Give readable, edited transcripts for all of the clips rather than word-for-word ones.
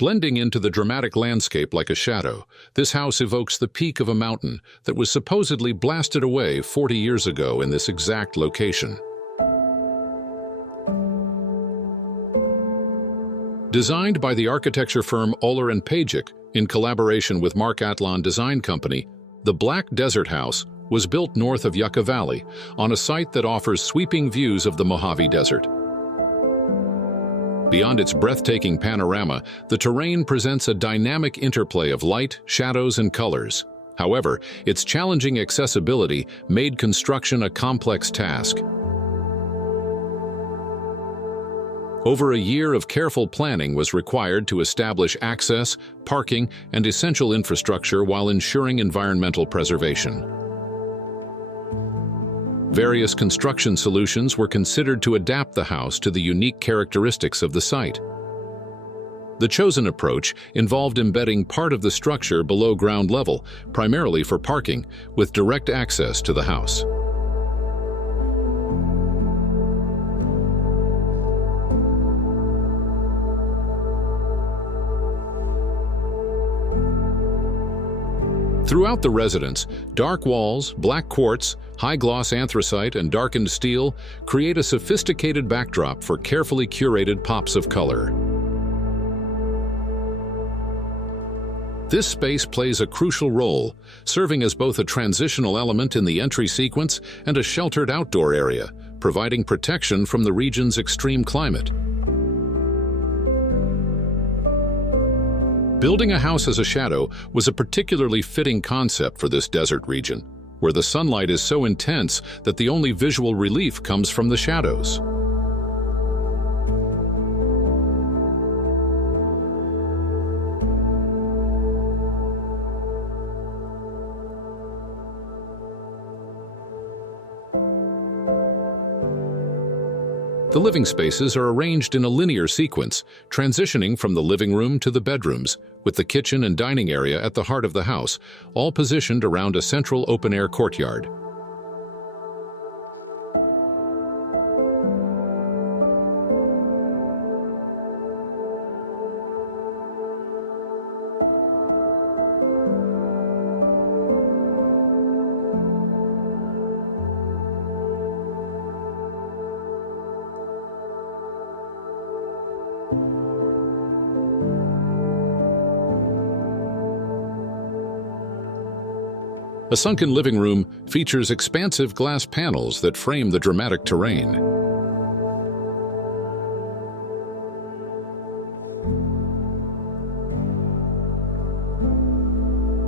Blending into the dramatic landscape like a shadow, this house evokes the peak of a mountain that was supposedly blasted away 40 years ago in this exact location. Designed by the architecture firm Oller Pejic in collaboration with Marc Atlan Design Company, the Black Desert House was built north of Yucca Valley on a site that offers sweeping views of the Mojave Desert. Beyond its breathtaking panorama, the terrain presents a dynamic interplay of light, shadows, and colors. However, its challenging accessibility made construction a complex task. Over a year of careful planning was required to establish access, parking, and essential infrastructure while ensuring environmental preservation. Various construction solutions were considered to adapt the house to the unique characteristics of the site. The chosen approach involved embedding part of the structure below ground level, primarily for parking, with direct access to the house. Throughout the residence, dark walls, black quartz, high-gloss anthracite, and darkened steel create a sophisticated backdrop for carefully curated pops of color. This space plays a crucial role, serving as both a transitional element in the entry sequence and a sheltered outdoor area, providing protection from the region's extreme climate. Building a house as a shadow was a particularly fitting concept for this desert region, where the sunlight is so intense that the only visual relief comes from the shadows. The living spaces are arranged in a linear sequence, transitioning from the living room to the bedrooms, with the kitchen and dining area at the heart of the house, all positioned around a central open-air courtyard. A sunken living room features expansive glass panels that frame the dramatic terrain.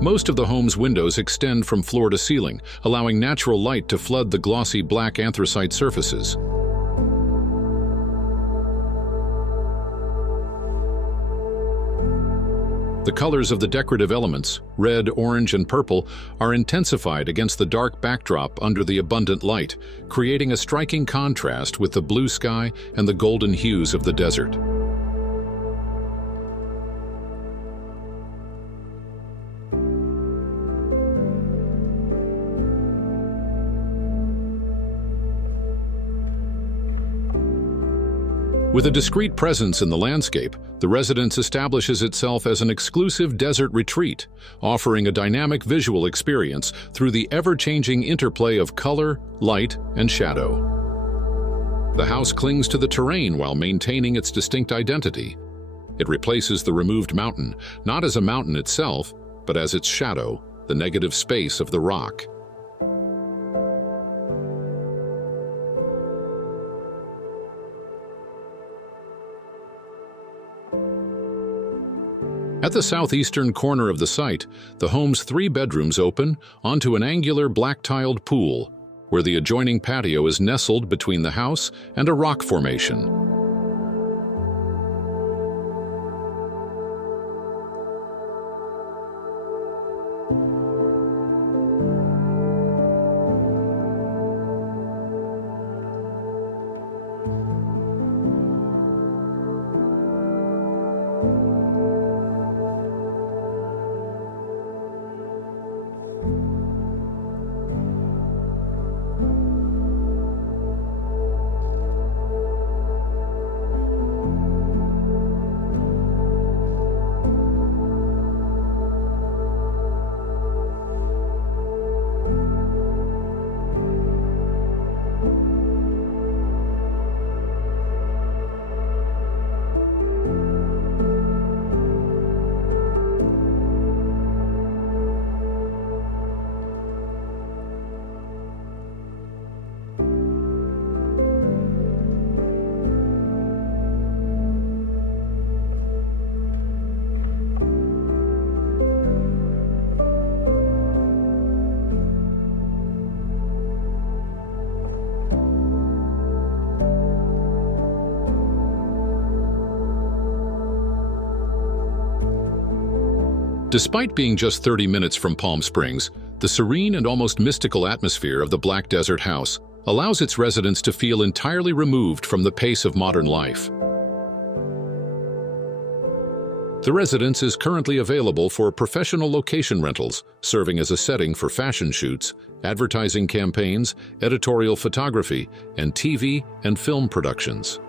Most of the home's windows extend from floor to ceiling, allowing natural light to flood the glossy black anthracite surfaces. The colors of the decorative elements, red, orange, and purple, are intensified against the dark backdrop under the abundant light, creating a striking contrast with the blue sky and the golden hues of the desert. With a discreet presence in the landscape, the residence establishes itself as an exclusive desert retreat, offering a dynamic visual experience through the ever-changing interplay of color, light, and shadow. The house clings to the terrain while maintaining its distinct identity. It replaces the removed mountain, not as a mountain itself, but as its shadow, the negative space of the rock. At the southeastern corner of the site, the home's 3 bedrooms open onto an angular black-tiled pool, where the adjoining patio is nestled between the house and a rock formation. Despite being just 30 minutes from Palm Springs, the serene and almost mystical atmosphere of the Black Desert house allows its residents to feel entirely removed from the pace of modern life. The residence is currently available for professional location rentals, serving as a setting for fashion shoots, advertising campaigns, editorial photography, and TV and film productions.